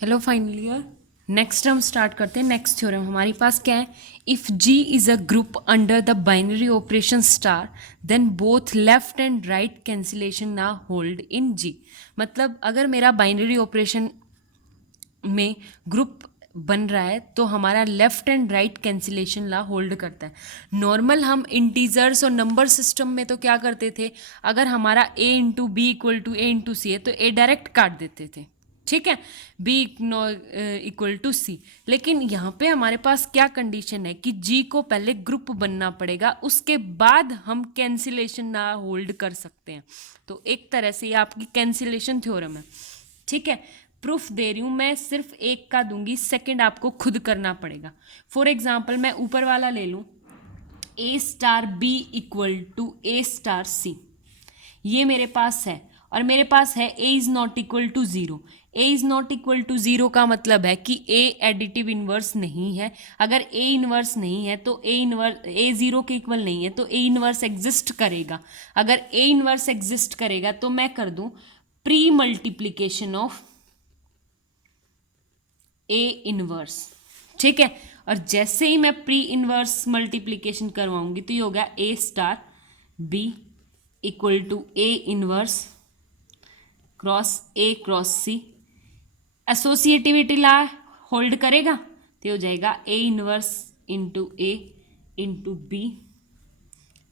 Hello final year. Next हम start करते हैं नेक्स्ट थ्योरम। हमारे पास क्या है, if G is a group under the binary operation star then both left and right cancellation ना होल्ड इन जी। मतलब अगर मेरा बाइनरी ऑपरेशन में ग्रुप बन रहा है तो हमारा left and right cancellation law hold करता है। नॉर्मल हम इंटीजर्स और नंबर सिस्टम में तो क्या करते थे, अगर हमारा a into b equal to a into c है तो a डायरेक्ट काट देते थे, ठीक है, b इक्वल टू सी। लेकिन यहाँ पे हमारे पास क्या कंडीशन है कि g को पहले ग्रुप बनना पड़ेगा, उसके बाद हम कैंसिलेशन ना होल्ड कर सकते हैं। तो एक तरह से ये आपकी कैंसिलेशन थ्योरम है, ठीक है। प्रूफ दे रही हूँ मैं, सिर्फ एक का दूंगी, सेकंड आपको खुद करना पड़ेगा। फॉर एग्जाम्पल मैं ऊपर वाला ले लूँ, a star b equal to a star c, ये मेरे पास है। और मेरे पास है a is not equal to zero. A is not equal to zero का मतलब है कि ए एडिटिव इन्वर्स नहीं है। अगर ए इन्वर्स नहीं है तो ए ज़ीरो के इक्वल नहीं है तो ए इन्वर्स एग्जिस्ट करेगा। अगर ए इन्वर्स एग्जिस्ट करेगा तो मैं कर दूं pre multiplication of a inverse, ठीक है। और जैसे ही मैं प्री इनवर्स मल्टीप्लीकेशन करवाऊंगी तो ये हो गया a star b equal to a inverse cross a cross c. Associativity law hold करेगा तो हो जाएगा a inverse into b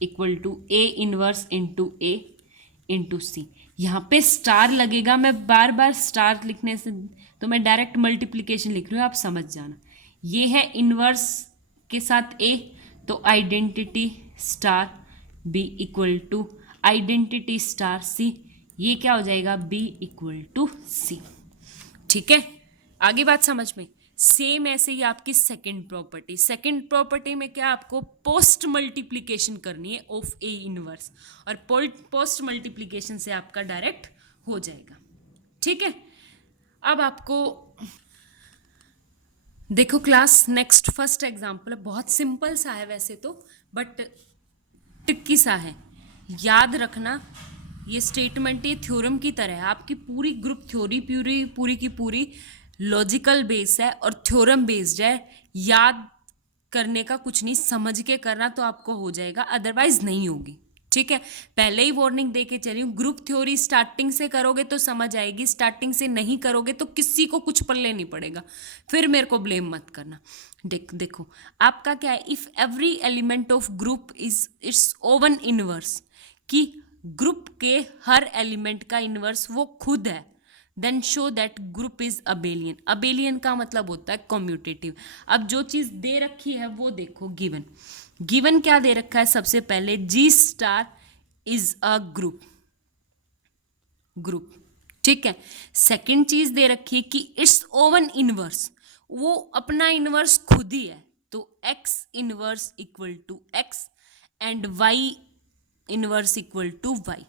equal to a inverse into c. यहाँ पे स्टार लगेगा, मैं बार बार स्टार लिखने से तो मैं डायरेक्ट मल्टीप्लिकेशन लिख रही हूँ, आप समझ जाना। ये है इनवर्स के साथ ए, तो identity star b equal to identity star c, ये क्या हो जाएगा बी इक्वल टू सी, ठीक है। आगे बात समझ में। सेम ऐसे ही आपकी सेकंड प्रॉपर्टी में क्या आपको पोस्ट मल्टीप्लिकेशन करनी है ऑफ ए इनवर्स, और पोस्ट मल्टीप्लिकेशन से आपका डायरेक्ट हो जाएगा, ठीक है। अब आपको देखो क्लास, नेक्स्ट फर्स्ट एग्जांपल बहुत सिंपल सा है वैसे तो, बट ट्रिकी सा है। याद रखना ये स्टेटमेंट ये थ्योरम की तरह है, आपकी पूरी ग्रुप थ्योरी पूरी की पूरी लॉजिकल बेस है और थ्योरम बेस्ड है। याद करने का कुछ नहीं, समझ के करना तो आपको हो जाएगा, अदरवाइज नहीं होगी, ठीक है। पहले ही वार्निंग दे के चली हूँ, ग्रुप थ्योरी स्टार्टिंग से करोगे तो समझ आएगी, स्टार्टिंग से नहीं करोगे तो किसी को कुछ पल्ले नहीं पड़ेगा, फिर मेरे को ब्लेम मत करना। देखो आपका क्या है, if every element of group is its own inverse, कि ग्रुप के हर एलिमेंट का इनवर्स वो खुद है, then show that group is abelian. Abelian का मतलब होता है कॉम्यूटेटिव। अब जो चीज दे रखी है वो देखो, गिवन क्या दे रखा है, सबसे पहले जी स्टार इज अ ग्रुप, ठीक है। सेकंड चीज दे रखी है कि इट्स ओवन इनवर्स, वो अपना इनवर्स खुद ही है, तो x inverse equal to x and y inverse equal to y.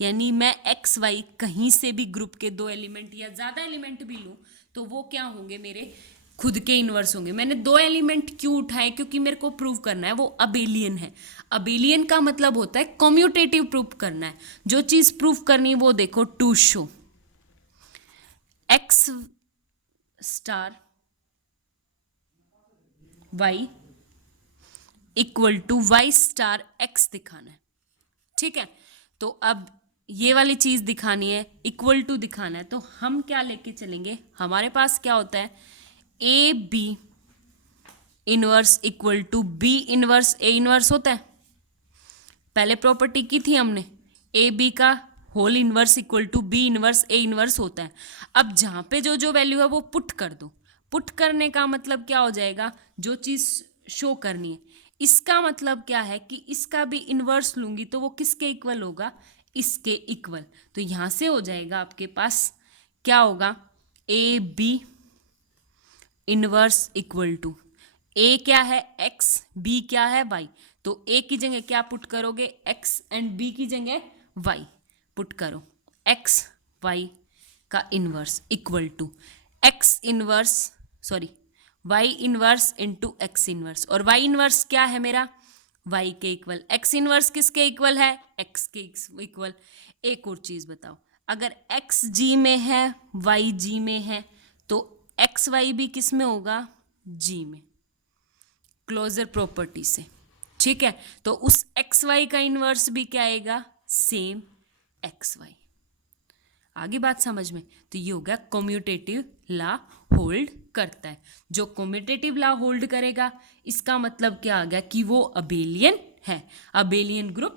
यानी मैं एक्स वाई कहीं से भी ग्रुप के दो एलिमेंट या ज़्यादा एलिमेंट भी लूँ तो वो क्या होंगे, मेरे खुद के इनवर्स होंगे। मैंने दो एलिमेंट क्यों उठाए, क्योंकि मेरे को प्रूव करना है वो अबेलियन है। अबेलियन का मतलब होता है कम्यूटेटिव प्रूफ करना है। जो चीज़ प्रूफ करनी है वो देखो, to show x star y equal to y star x दिखाना है, ठीक है। तो अब ये वाली चीज दिखानी है, इक्वल टू दिखाना है, तो हम क्या लेके चलेंगे, हमारे पास क्या होता है, a b inverse equal to b inverse a inverse होता है। पहले प्रॉपर्टी की थी हमने, ए बी का whole inverse equal to b inverse a inverse होता है। अब जहाँ पे जो जो वैल्यू है वो पुट कर दो। पुट करने का मतलब क्या हो जाएगा, जो चीज़ शो करनी है, इसका मतलब क्या है कि इसका भी इन्वर्स लूंगी तो वो किसके इक्वल होगा, इसके इक्वल। तो यहाँ से हो जाएगा आपके पास क्या होगा, a b inverse equal to a क्या है एक्स, बी क्या है वाई। तो ए की जगह क्या पुट करोगे, एक्स, एंड बी की जगह वाई पुट करो। एक्स वाई का inverse equal to x inverse sorry y inverse into x inverse, और वाई इनवर्स क्या है मेरा, वाई के इक्वल। एक्स इनवर्स किसके इक्वल है, एक्स के इक्वल। एक और चीज़ बताओ, अगर एक्स जी में है वाई जी में है तो एक्स वाई भी किस में होगा, जी में, क्लोजर प्रॉपर्टी से। ठीक है, तो उस एक्स वाई का इनवर्स भी क्या आएगा, सेम एक्स वाई। आगे बात समझ में, तो ये हो गया कम्यूटेटिव लॉ होल्ड करता है। जो कम्यूटेटिव लॉ होल्ड करेगा इसका मतलब क्या आ गया कि वो अबेलियन है, अबेलियन ग्रुप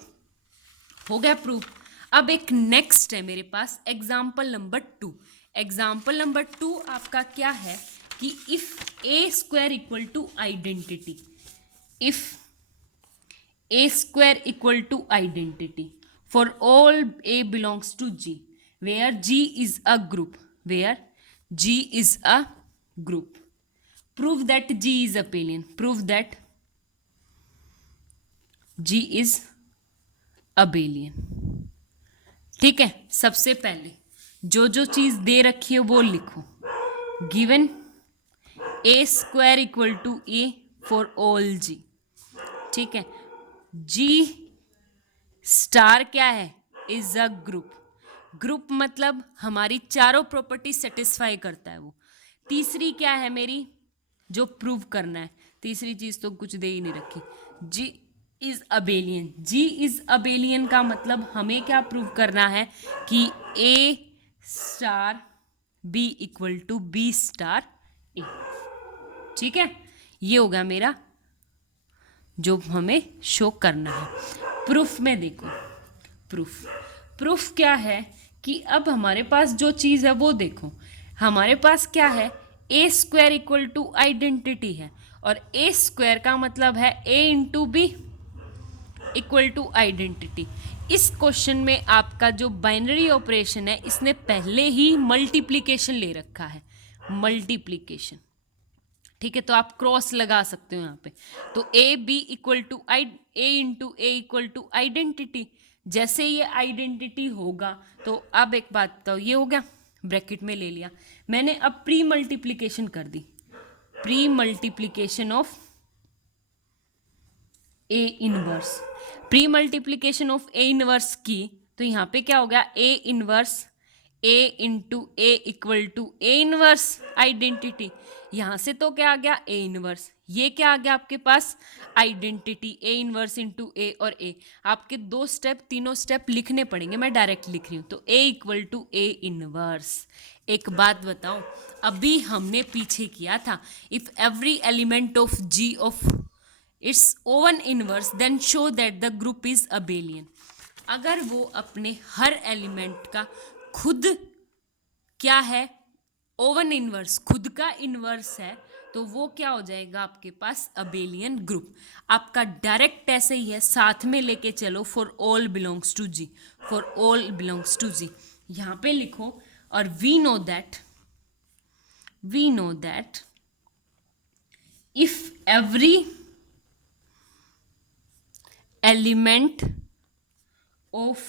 हो गया प्रूफ। अब एक नेक्स्ट है मेरे पास एग्जाम्पल नंबर 2। एग्जाम्पल नंबर 2 आपका क्या है कि if a square equal to identity, इफ a square equal to identity for all a belongs to G, where G is a group, where G is a group. Prove that G is abelian. Prove that G is abelian. ठीक है, सबसे पहले जो जो चीज दे रखी है वो लिखो। Given a square equal to a for all G। ठीक है, G स्टार क्या है, इज अ ग्रुप। ग्रुप मतलब हमारी चारों प्रॉपर्टी सेटिस्फाई करता है वो। तीसरी क्या है मेरी, जो प्रूव करना है, तीसरी चीज तो कुछ दे ही नहीं रखी, G is abelian. G is abelian का मतलब हमें क्या प्रूव करना है कि a star b equal to b star a. ठीक है, ये होगा मेरा जो हमें शो करना है। प्रूफ में देखो, प्रूफ प्रूफ क्या है कि अब हमारे पास जो चीज़ है वो देखो, हमारे पास क्या है, a square equal to identity है, और ए स्क्वायर का मतलब है a into b equal to identity. इस क्वेश्चन में आपका जो बाइनरी ऑपरेशन है इसने पहले ही मल्टीप्लिकेशन ले रखा है, मल्टीप्लिकेशन। ठीक है, तो आप क्रॉस लगा सकते हो यहाँ पे। तो a b equal to a into a equal to identity. जैसे ये आइडेंटिटी होगा तो अब एक बात बताओ, ये हो गया, ब्रैकेट में ले लिया मैंने। अब प्री मल्टीप्लिकेशन कर दी, pre multiplication of a inverse. Pre multiplication of a inverse की तो यहाँ पे क्या हो गया, a inverse a into a equal to a inverse identity. यहाँ से तो क्या आ गया, ए इनवर्स। ये क्या आ गया आपके पास, आइडेंटिटी ए इनवर्स इंटू ए और ए। आपके दो स्टेप, तीनों स्टेप लिखने पड़ेंगे, मैं डायरेक्ट लिख रही हूँ। तो a equal to a inverse. एक बात बताओ, अभी हमने पीछे किया था, if every element of G of its own inverse then show that the group is abelian. अगर वो अपने हर एलिमेंट का खुद क्या है, ओवन इनवर्स, खुद का इनवर्स है, तो वो क्या हो जाएगा आपके पास, अबेलियन ग्रुप। आपका डायरेक्ट ऐसे ही है, साथ में लेके चलो, for all belongs to G, for all belongs to G यहाँ पे लिखो। और we know that if every element of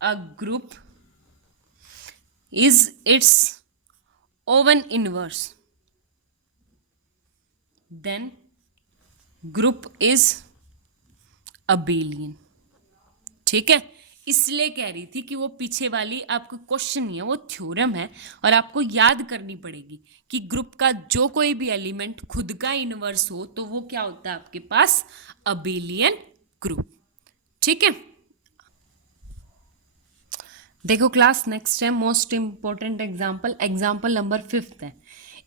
a group is its own inverse, then group is abelian। ठीक है, इसलिए कह रही थी कि वो पीछे वाली आपको क्वेश्चन नहीं है, वो थ्योरम है, और आपको याद करनी पड़ेगी कि ग्रुप का जो कोई भी एलिमेंट खुद का इनवर्स हो तो वो क्या होता है आपके पास, अबेलियन ग्रुप। ठीक है, देखो क्लास, नेक्स्ट है most important example, example number 5 है।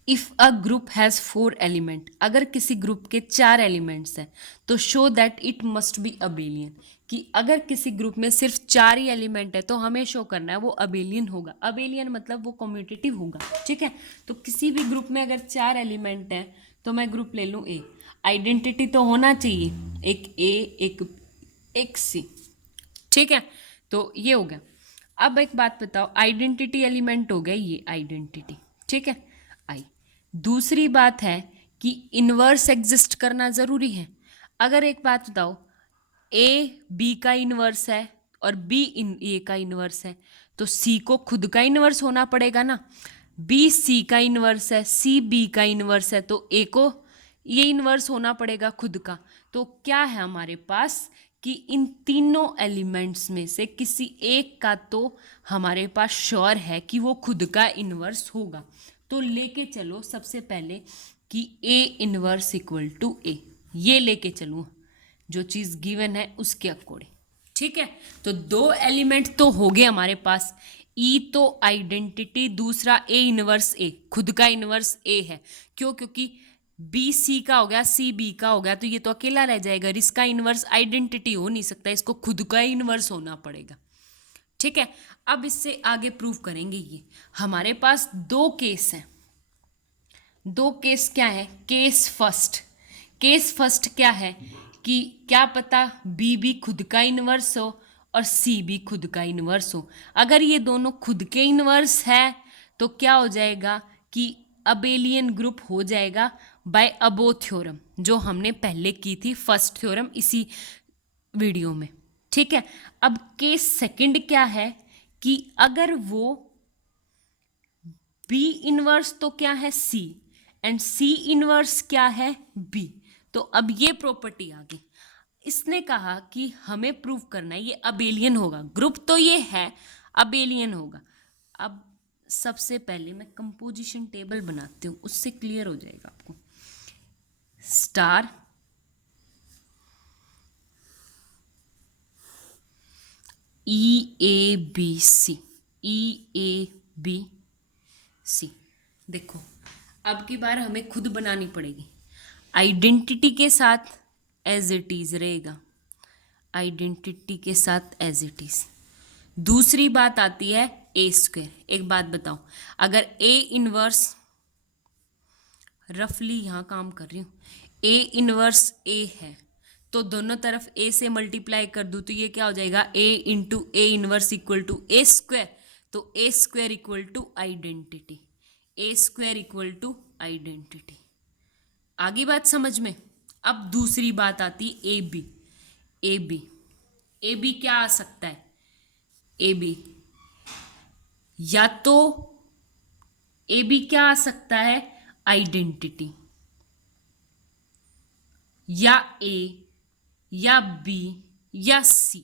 If a group has 4 element, अगर किसी ग्रुप के 4 एलिमेंट्स हैं तो show that it must be abelian, कि अगर किसी ग्रुप में सिर्फ 4 ही एलिमेंट है तो हमें शो करना है वो अबेलियन होगा। अबेलियन मतलब वो कम्यूटेटिव होगा। ठीक है, तो किसी भी ग्रुप में अगर 4 एलिमेंट हैं तो मैं ग्रुप ले लूँ ए, आइडेंटिटी तो होना चाहिए, एक ए एक सी। ठीक है, तो ये हो गया। अब एक बात बताओ, आइडेंटिटी एलिमेंट हो गए ये आइडेंटिटी। ठीक है, आई। दूसरी बात है कि इनवर्स एग्जिस्ट करना ज़रूरी है। अगर एक बात बताओ, ए बी का इनवर्स है और बी ए का इनवर्स है, तो सी को खुद का इनवर्स होना पड़ेगा ना। बी सी का इनवर्स है, सी बी का इनवर्स है, तो ए को ये इनवर्स होना पड़ेगा खुद का। तो क्या है हमारे पास कि इन तीनों एलिमेंट्स में से किसी एक का तो हमारे पास श्योर है कि वो खुद का इनवर्स होगा। तो लेके चलो सबसे पहले कि ए इनवर्स इक्वल टू ए, ये लेके चलूँ जो चीज़ गिवन है उसके अकॉर्डिंग। ठीक है, तो दो एलिमेंट तो हो गए हमारे पास, ई तो आइडेंटिटी, दूसरा ए इनवर्स ए, खुद का इनवर्स ए है। क्यों? क्योंकि बी सी का हो गया, सी बी का हो गया, तो ये तो अकेला रह जाएगा, इसका इनवर्स आइडेंटिटी हो नहीं सकता, इसको खुद का ही इनवर्स होना पड़ेगा। ठीक है, अब इससे आगे प्रूव करेंगे। ये हमारे पास दो केस हैं। दो केस क्या है? केस फर्स्ट क्या है कि क्या पता बी भी खुद का इनवर्स हो और सी भी खुद का इनवर्स हो। अगर ये दोनों खुद के इनवर्स है तो क्या हो जाएगा कि अबेलियन ग्रुप हो जाएगा बाय अबो थ्योरम, जो हमने पहले की थी फर्स्ट थ्योरम इसी वीडियो में। ठीक है, अब केस सेकंड क्या है कि अगर वो बी इनवर्स तो क्या है? सी, एंड सी इनवर्स क्या है? बी। तो अब ये प्रॉपर्टी आ गई। इसने कहा कि हमें प्रूव करना है ये अबेलियन होगा, ग्रुप तो ये है, अबेलियन होगा। अब सबसे पहले मैं कंपोजिशन टेबल बनाती हूँ, उससे क्लियर हो जाएगा आपको। Star e a b c, e a b c. देखो अब की बार हमें खुद बनानी पड़ेगी, आइडेंटिटी के साथ एज इट इज रहेगा, आइडेंटिटी के साथ एज इट इज। दूसरी बात आती है ए स्क्वायर। एक बात बताओ, अगर ए इनवर्स, रफली यहाँ काम कर रही हूँ, ए इनवर्स ए है तो दोनों तरफ ए से मल्टीप्लाई कर दूँ तो ये क्या हो जाएगा? A into a inverse equal to a square. तो a square equal to identity, a square equal to identity. आगे बात समझ में? अब दूसरी बात आती a b. A b, a b क्या आ सकता है? ए बी या तो ए बी क्या आ सकता है? आइडेंटिटी, या ए या बी या सी।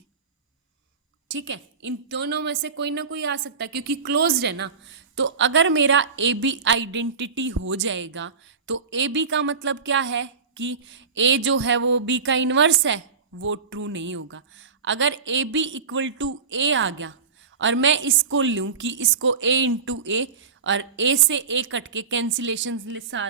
ठीक है, इन दोनों में से कोई ना कोई आ सकता है क्योंकि क्लोज्ड है ना। तो अगर मेरा ए बी आइडेंटिटी हो जाएगा तो ए बी का मतलब क्या है कि ए जो है वो बी का इनवर्स है, वो ट्रू नहीं होगा। अगर ए बी इक्वल टू ए आ गया और मैं इसको लूँ कि इसको ए इंटू ए, और ए से ए कट के कैंसिलेशन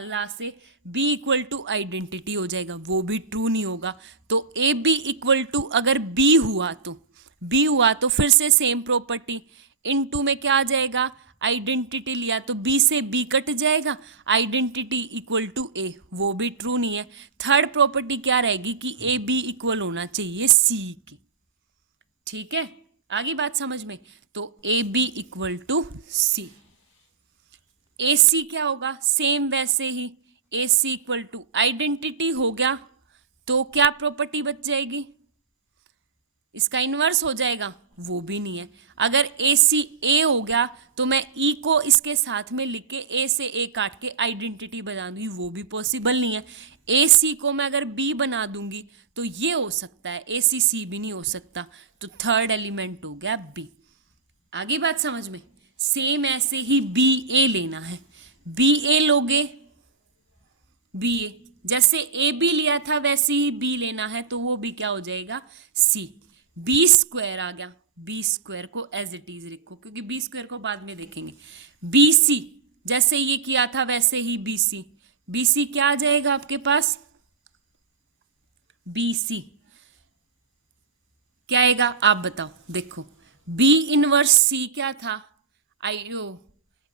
ला से बी इक्वल टू आइडेंटिटी हो जाएगा, वो भी ट्रू नहीं होगा। तो ए बी इक्वल टू अगर बी हुआ तो फिर से सेम प्रॉपर्टी, इनटू में क्या आ जाएगा? आइडेंटिटी लिया तो बी से बी कट जाएगा, आइडेंटिटी इक्वल टू ए, वो भी ट्रू नहीं है। थर्ड प्रॉपर्टी क्या रहेगी कि ए बी इक्वल होना चाहिए सी की। ठीक है, आगे बात समझ में? तो ए बी इक्वल टू सी। ए सी क्या होगा? सेम वैसे ही ए सी इक्वल टू आइडेंटिटी हो गया तो क्या प्रॉपर्टी बच जाएगी? इसका इन्वर्स हो जाएगा, वो भी नहीं है। अगर ए सी ए हो गया तो मैं ई को इसके साथ में लिख के ए से ए काट के आइडेंटिटी बना दूंगी, वो भी पॉसिबल नहीं है। ए सी को मैं अगर बी बना दूंगी तो ये हो सकता है, ए सी सी भी नहीं हो सकता। तो थर्ड एलिमेंट हो गया बी। आगे बात समझ में? सेम ऐसे ही बी ए लेना है। बी ए लोगे, बी ए जैसे ए बी लिया था वैसे ही बी लेना है, तो वो भी क्या हो जाएगा? सी। बी स्क्वायर आ गया, बी स्क्वायर को एज इट इज लिखो क्योंकि बी स्क्वायर को बाद में देखेंगे। बी सी जैसे ये किया था वैसे ही बी सी। बी सी क्या आ जाएगा आपके पास? बी सी क्या आएगा आप बताओ? देखो बी इनवर्स सी क्या था?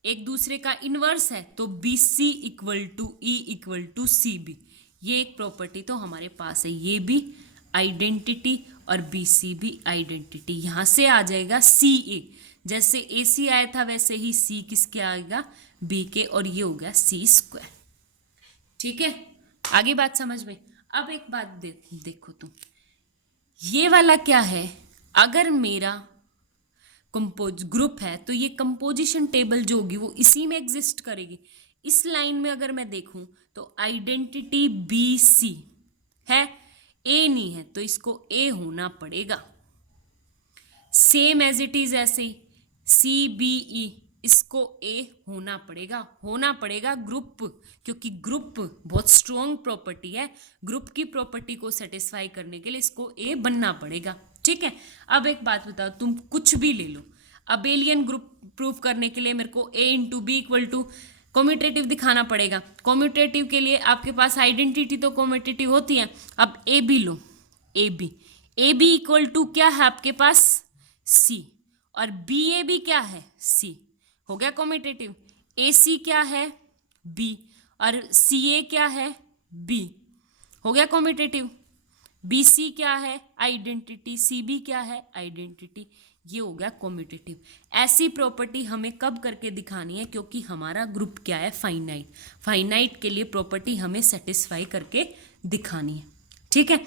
एक दूसरे का इनवर्स है तो b c equal to e equal to c b. ये एक प्रॉपर्टी तो हमारे पास है, ये भी आइडेंटिटी और बी सी भी आइडेंटिटी। यहाँ से आ जाएगा सी ए, जैसे ए सी आया था वैसे ही सी किसके आएगा? बी के, और ये हो गया सी स्क्वायर। ठीक है, आगे बात समझ में? अब एक बात देखो तुम, ये वाला क्या है? अगर मेरा कंपोज ग्रुप है तो ये कंपोजिशन टेबल जो होगी वो इसी में एग्जिस्ट करेगी। इस लाइन में अगर मैं देखूं तो आइडेंटिटी बी सी है, ए नहीं है तो इसको ए होना पड़ेगा। सेम एज इट इज ऐसे ही सी बी ई, इसको ए होना पड़ेगा ग्रुप, क्योंकि ग्रुप बहुत स्ट्रॉन्ग प्रॉपर्टी है, ग्रुप की प्रॉपर्टी को सेटिस्फाई करने के लिए इसको ए बनना पड़ेगा। ठीक है, अब एक बात बताओ, तुम कुछ भी ले लो, अबेलियन ग्रुप प्रूफ करने के लिए मेरे को a into b equal to commutative दिखाना पड़ेगा। कॉम्यूटेटिव के लिए आपके पास आइडेंटिटी तो कॉम्यूटेटिव होती है। अब ए बी लो, ए बी इक्वल टू क्या है आपके पास, सी, और बी ए बी क्या है, सी, हो गया कॉम्यूटेटिव। ए सी क्या है, बी, और सी ए क्या है, बी, हो गया कॉम्यूटेटिव। बी सी क्या है, आइडेंटिटी, सी बी क्या है, आइडेंटिटी, ये हो गया कॉम्यूटेटिव। ऐसी प्रॉपर्टी हमें कब करके दिखानी है, क्योंकि हमारा ग्रुप क्या है, फाइनाइट, फाइनाइट के लिए प्रॉपर्टी हमें सेटिस्फाई करके दिखानी है। ठीक है,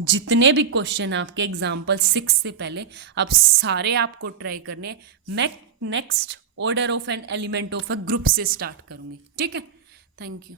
जितने भी क्वेश्चन आपके एग्जाम्पल 6 से पहले, अब सारे आपको ट्राई करने। मैं next order of an element of a group से स्टार्ट करूंगी। ठीक है, थैंक यू।